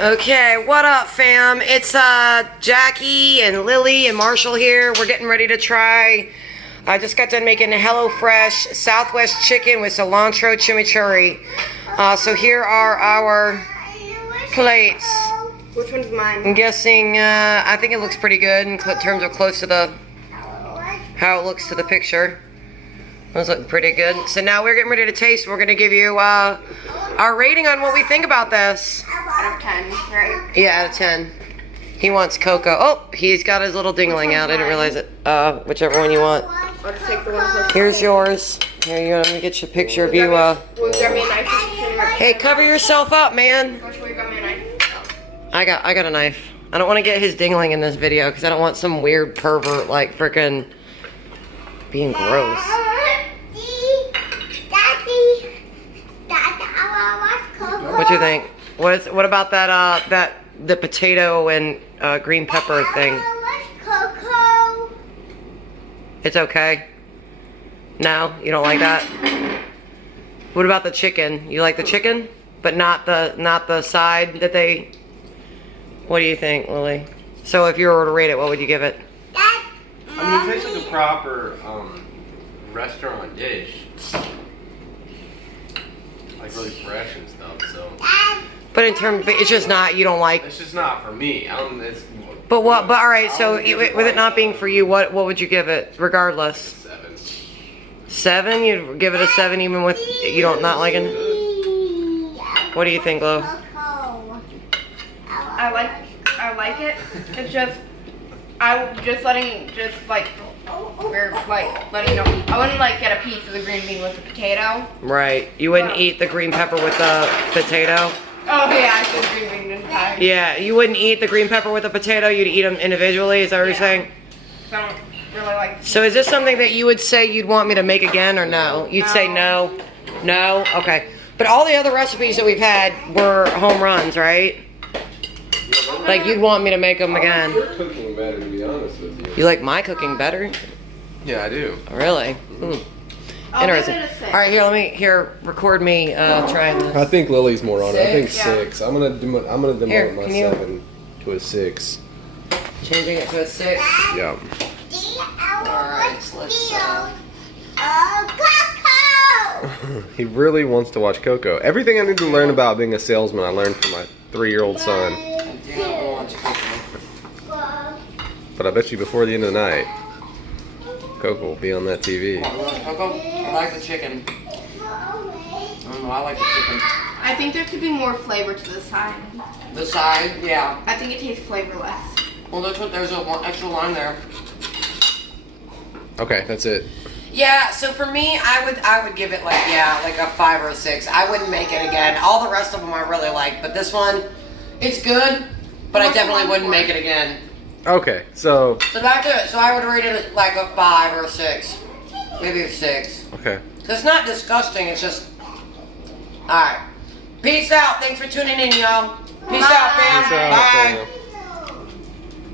Okay, what up, fam? It's Jackie and Lily and Marshall here. We're getting ready to try. I just got done making a HelloFresh Southwest chicken with cilantro chimichuri. So here are our plates. Which one's mine? I'm guessing. I think it looks pretty good in terms of close to the how it looks to the picture. Those look pretty good. So now we're getting ready to taste. We're gonna give you our rating on what we think about this. Out of 10, right? Yeah, out of 10. He wants cocoa. Oh, he's got his little dingling out. I didn't realize it. Whichever one you want. I'll just take the one close. Here's yours. Here you go. Let me get you a picture of you. Will you grab me a knife? Hey, cover yourself up, man. Which will you grab me a knife? I got a knife. I don't want to get his dingling in this video because I don't want some weird pervert like frickin' being gross. What do you think? What about that the potato and green pepper thing? It's okay. No, you don't like that. What about the chicken? You like the chicken, but not the side that they. What do you think, Lily? So if you were to rate it, what would you give it? I mean, it tastes like a proper restaurant dish. Like really fresh and stuff, so. But in terms, it's just not, you don't like. It's just not for me. It's. But what? But all right. So with it not being for you, what would you give it, regardless? 7. 7? You'd give it a 7 even with you don't not liking it? What do you think, Lo? I like it. It's just we're letting you know. I wouldn't like get a piece of the green bean with the potato. Right. You wouldn't eat the green pepper with the potato? Oh yeah, I said green bean didn't I? Yeah, you wouldn't eat the green pepper with the potato, you'd eat them individually, is that what you're saying? I don't really like. So is this something that you would say you'd want me to make again or no? You'd say no? No? Okay. But all the other recipes that we've had were home runs, right? Like you'd want me to make them again. You're cooking better, to be honest with you. You like my cooking better? Yeah, I do. Really? Interesting. All right, here, record me trying this. I think Lily's more on it. I think 6. 6. I'm gonna demote Here, my can you- 7 to a 6. Changing it to a 6. Yeah. Alright, so let's He really wants to watch Coco. Everything I need to learn about being a salesman, I learned from my 3-year-old son. But I bet you before the end of the night, Coco will be on that TV. Coco, I like the chicken. I don't know, I like the chicken. I think there could be more flavor to the side. The side, yeah. I think it tastes flavorless. Well, there's an extra line there. Okay, that's it. Yeah, so for me, I would give it like a 5 or a 6. I wouldn't make it again. All the rest of them I really like, but this one, it's good, but I definitely wouldn't make it again. Okay, so. So that's it. So I would rate it like a 5 or a 6. Maybe a 6. Okay. So it's not disgusting, it's just... Alright. Peace out. Thanks for tuning in, y'all. Peace out, fam. Peace out, Bye. fam.